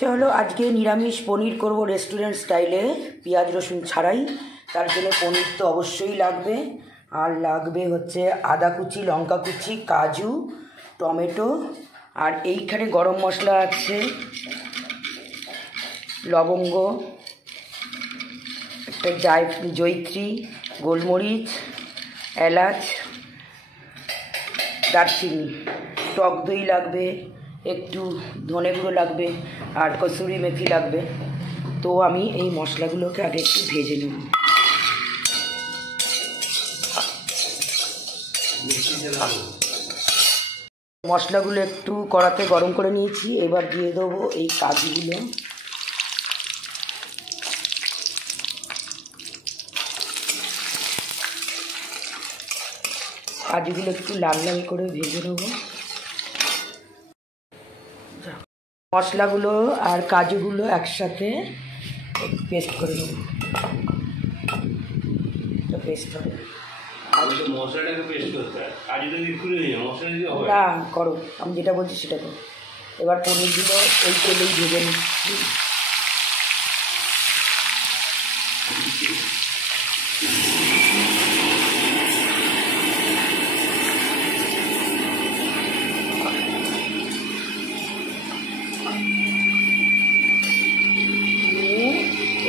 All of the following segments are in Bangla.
চলো আজকে নিরামিষ পনির করব রেস্টুরেন্ট স্টাইলে, পেঁয়াজ রসুন ছাড়াই। তার জন্য পনির তো অবশ্যই লাগবে, আর লাগবে হচ্ছে আদা কুচি, লঙ্কা কুচি, কাজু, টমেটো, আর এইখানে গরম মশলা আছে, লবঙ্গ, একটা জয়িত্রী, গোলমরিচ, এলাচ, দারচিনি, টক দই লাগবে, একটু ধনে গুঁড়ো লাগবে, আর কসুরি মেথি লাগবে। তো আমি এই মশলাগুলোকে আগে একটু ভেজে নেব। মশলাগুলো একটু কড়াতে গরম করে নিয়েছি, এবার দিয়ে দেবো এই কাজুগুলো। কাজুগুলো একটু লাল লাল করে ভেজে নেব। মশলাগুলো আর কাজুগুলো একসাথে পেস্ট করে নেব, পেস্ট হবে। না করো, আমি যেটা বলছি সেটা করো। এবার পনিরগুলো ওই তেলেই ভেজে নিচ্ছি।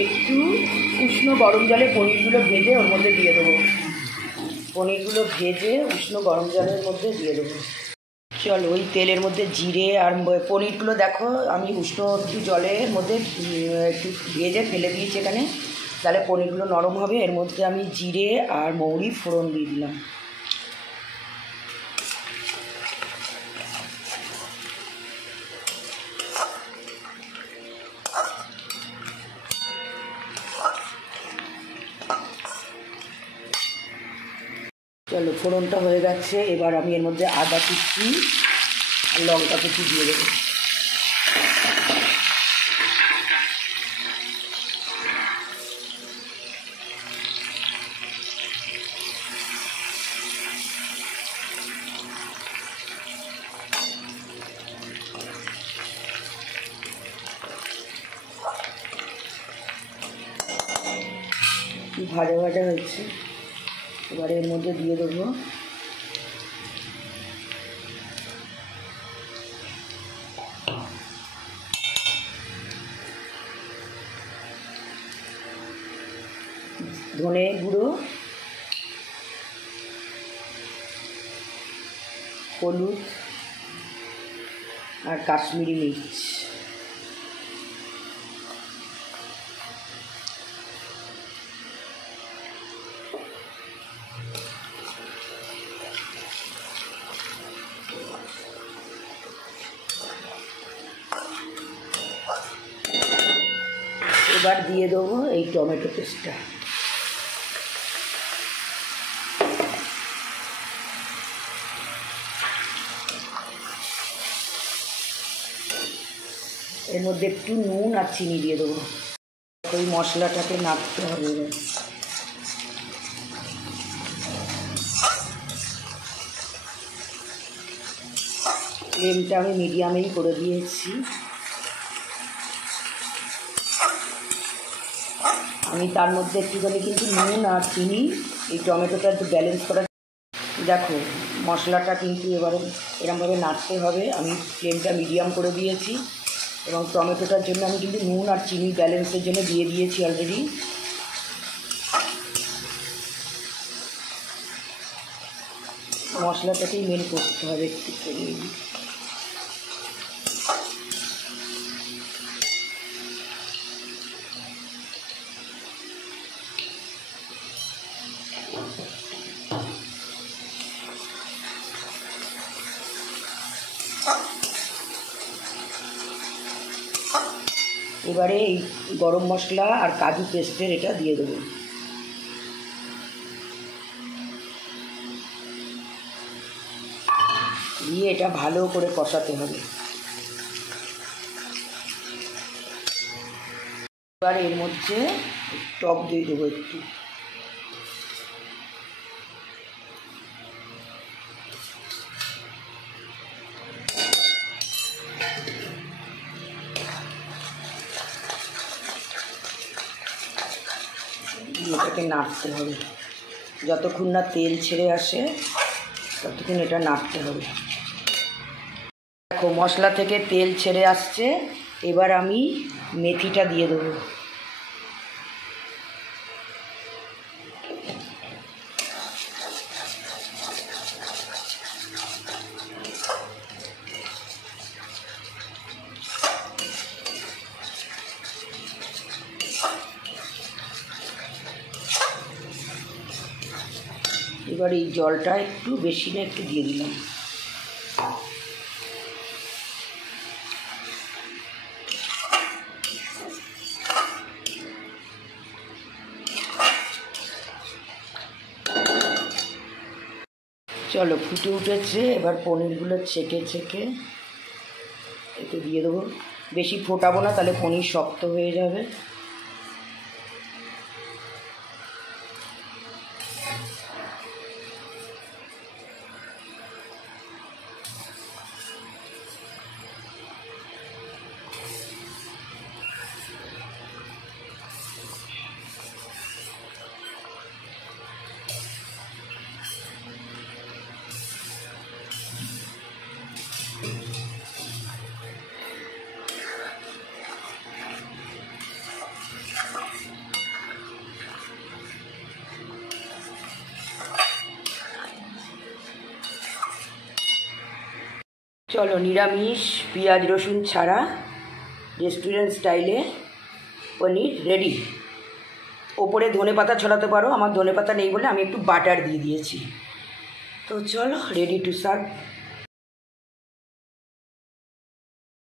একটু উষ্ণ গরম জলে পনিরগুলো ভেজে ওর মধ্যে দিয়ে দেবো। পনিরগুলো ভেজে উষ্ণ গরম জলের মধ্যে দিয়ে দেবো। চল ওই তেলের মধ্যে জিরে আর পনিরগুলো দেখো আমি উষ্ণ একটু জলের মধ্যে একটু ভেজে ফেলে দিয়েছি এখানে, তাহলে পনিরগুলো নরম হবে। এর মধ্যে আমি জিরে আর মৌরি ফোড়ন দিয়ে দিলাম। চলো ফোড়নটা হয়ে গেছে, এবার আমি এর মধ্যে আদা কুচি আর লঙ্কা কুচি দিয়ে দেবো। ভাজা ভাজা হয়েছে, এবারে এর মধ্যে দিয়ে দেবো ধনে গুঁড়ো, হলুদ আর কাশ্মীরি মির্চ। এবার দিয়ে দেবো এই টমেটো পেস্টটা। এর মধ্যে একটু নুন আর চিনি দিয়ে দেবো। ওই মশলাটাকে নাড়তে হবে। ফ্লেমটা আমি মিডিয়ামেই করে দিয়েছি। আমি তার মধ্যে একটুখানি কিন্তু নুন আর চিনি এই টমেটোটা একটু ব্যালেন্স করা। দেখো মশলাটা কিন্তু এবারে এরকমভাবে নাড়তে হবে। আমি ফ্লেমটা মিডিয়াম করে দিয়েছি এবং টমেটোটার জন্য আমি কিন্তু নুন আর চিনি ব্যালেন্সের জন্য দিয়ে দিয়েছি অলরেডি। মশলাটাকেই মেন করতে হবে একটু। এবারে এই গরম মশলা আর কাজু পেস্টের এটা দিয়ে দেবো। দিয়ে এটা ভালো করে কষাতে হবে। এবার এর মধ্যে টক দই দেবো একটু। এটাকে নাড়তে হবে, যতক্ষণ না তেল ছেড়ে আসে ততক্ষণ এটা নাড়তে হবে। দেখো মশলা থেকে তেল ছেড়ে আসছে, এবার আমি মেথিটা দিয়ে দেবো। এবার এই জলটা একটু বেশি না একটু দিয়ে দিলাম। চলো ফুটে উঠেছে, এবার পনিরগুলো ছেঁকে ছেঁকে এতে দিয়ে দেবো। বেশি ফোটাবো না, তাহলে পনির শক্ত হয়ে যাবে। চলো নিরামিষ পেঁয়াজ রসুন ছাড়া রেস্টুরেন্ট স্টাইলে পনির রেডি। ওপরে ধনেপাতা ছড়াতে পারো, আমার ধনেপাতা নেই বলে আমি একটু বাটার দিয়ে দিয়েছি। তো চলো রেডি টু সার্ভ।